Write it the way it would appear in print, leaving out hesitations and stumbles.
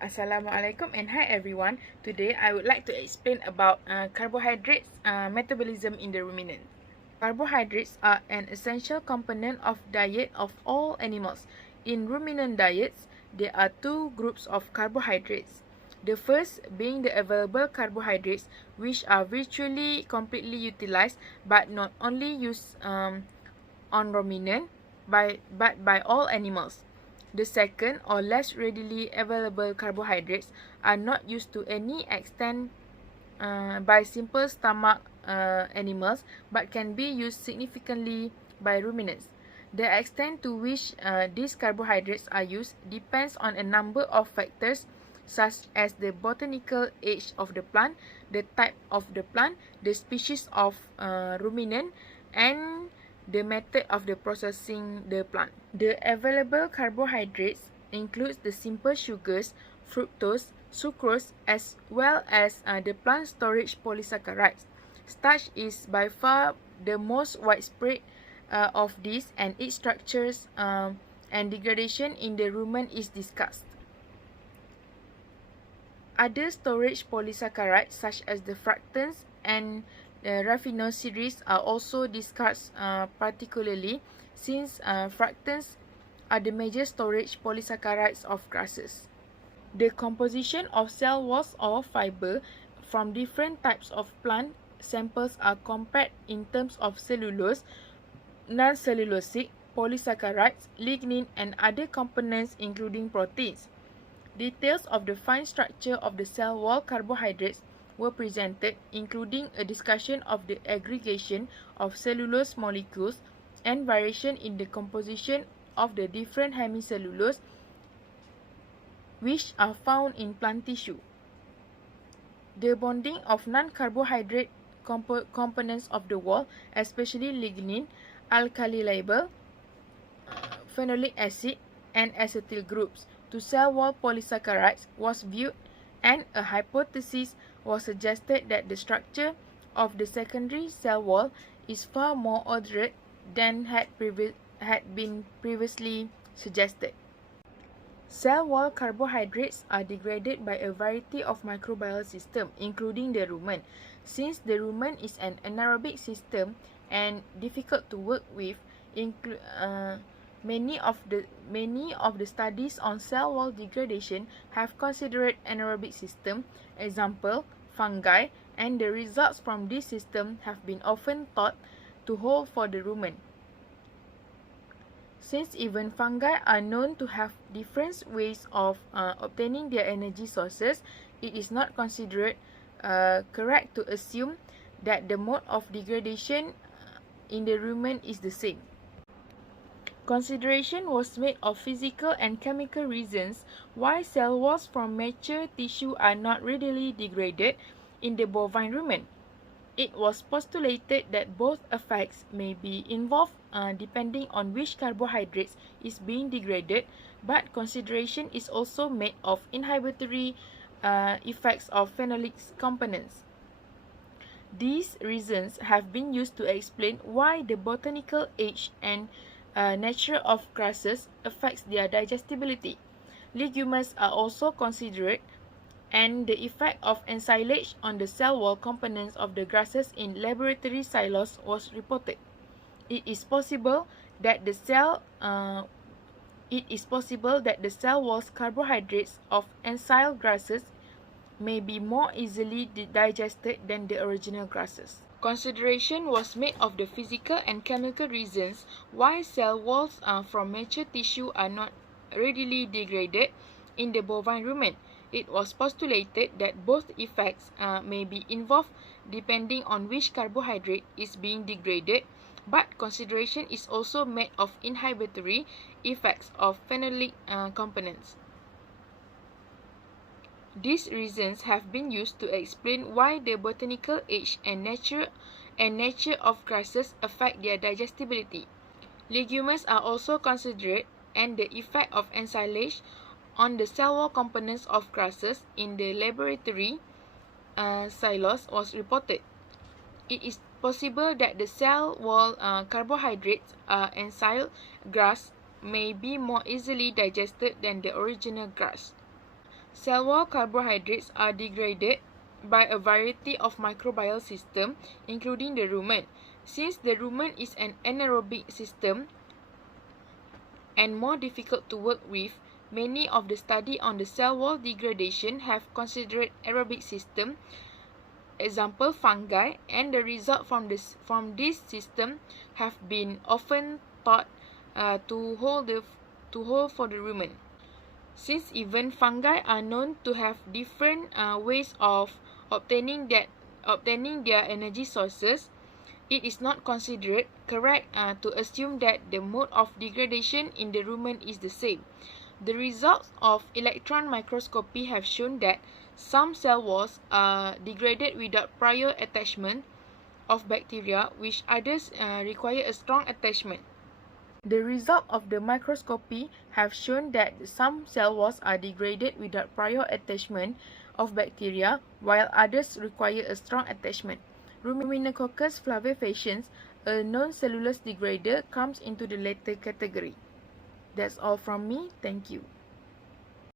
Assalamualaikum and hi everyone. Today I would like to explain about carbohydrates metabolism in the ruminant. Carbohydrates are an essential component of diet of all animals. In ruminant diets, there are two groups of carbohydrates. The first being the available carbohydrates, which are virtually completely utilized but not only used on ruminant but by all animals. The second, or less readily available carbohydrates, are not used to any extent by simple stomach animals, but can be used significantly by ruminants. The extent to which these carbohydrates are used depends on a number of factors, such as the botanical age of the plant, the type of the plant, the species of ruminant, and the method of the processing the plant. The available carbohydrates includes the simple sugars, fructose, sucrose, as well as the plant storage polysaccharides. Starch is by far the most widespread of these, and its structures and degradation in the rumen is discussed. Other storage polysaccharides such as the fructans and raffinose series are also discussed particularly since fructans are the major storage polysaccharides of grasses. The composition of cell walls or fiber from different types of plant samples are compared in terms of cellulose, non-cellulosic, polysaccharides, lignin, and other components including proteins. Details of the fine structure of the cell wall carbohydrates were presented, including a discussion of the aggregation of cellulose molecules and variation in the composition of the different hemicellulose which are found in plant tissue. The bonding of non-carbohydrate components of the wall, especially lignin, alkali label, phenolic acid, and acetyl groups, to cell wall polysaccharides was viewed, and a hypothesis was suggested that the structure of the secondary cell wall is far more ordered than had been previously suggested. Cell wall carbohydrates are degraded by a variety of microbial systems, including the rumen. Since the rumen is an anaerobic system and difficult to work with, many of the studies on cell wall degradation have considered anaerobic system, example fungi, and the results from this system have been often thought to hold for the rumen. Since even fungi are known to have different ways of obtaining their energy sources, it is not considered correct to assume that the mode of degradation in the rumen is the same. Consideration was made of physical and chemical reasons why cell walls from mature tissue are not readily degraded in the bovine rumen. It was postulated that both effects may be involved depending on which carbohydrates is being degraded, but consideration is also made of inhibitory effects of phenolic components. These reasons have been used to explain why the botanical age and nature of grasses affects their digestibility. Legumes are also considered, and the effect of ensilage on the cell wall components of the grasses in laboratory silos was reported. It is possible that the cell wall's carbohydrates of ensiled grasses may be more easily digested than the original grasses. Consideration was made of the physical and chemical reasons why cell walls from mature tissue are not readily degraded in the bovine rumen. It was postulated that both effects may be involved depending on which carbohydrate is being degraded, but consideration is also made of inhibitory effects of phenolic components. These reasons have been used to explain why the botanical age and nature of grasses affect their digestibility. Legumes are also considered, and the effect of ensilage on the cell wall components of grasses in the laboratory silos was reported. It is possible that the cell wall carbohydrates ensiled grass may be more easily digested than the original grass. Cell wall carbohydrates are degraded by a variety of microbial systems, including the rumen. Since the rumen is an anaerobic system and more difficult to work with, many of the studies on the cell wall degradation have considered aerobic system, example fungi, and the result from this system have been often thought to hold for the rumen. Since even fungi are known to have different ways of obtaining their energy sources, it is not considered correct to assume that the mode of degradation in the rumen is the same. The results of electron microscopy have shown that some cell walls are degraded without prior attachment of bacteria, which others require a strong attachment. The results of the microscopy have shown that some cell walls are degraded without prior attachment of bacteria, while others require a strong attachment. Ruminococcus flavifaciens, a non-cellulose degrader, comes into the latter category. That's all from me. Thank you.